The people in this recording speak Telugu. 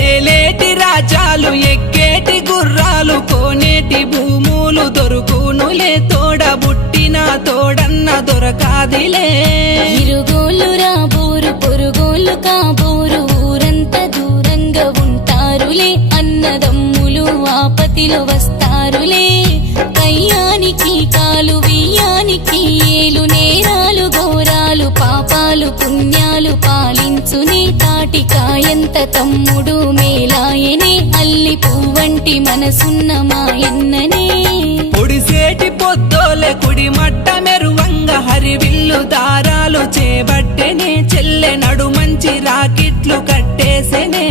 ఏలేటి రాజాలు ఎక్కేటి గుర్రాలు కోనేటి భూములు దొరుకునులే తోడబుట్టిన తోడన్న దొరకాదిలే ఇరుగోళ్ళు రాబోరు పొరుగోళ్ళు కాబోరు ఊరంతా దూరంగా ఉంటారులే అన్నదమ్ములు ఆపతిలో వస్తారులే కయ్యానికి కాలు వియ్యానికి ఏలు నేరాలు ఘోరాలు పాపాలు పుణ్యాలు పాలించునే తాటికాయంత తమ్ముడు మేలాయనే అల్లి పువ్వంటి మనసున్న మాయన్ననే పొడిసేటి పొద్దోలే కుడి మట్ట మెరువంగ హరివిల్లు దారాలు చేబట్టెనే చెల్లె నడు మంచి రాకిట్లు కట్టేసెనే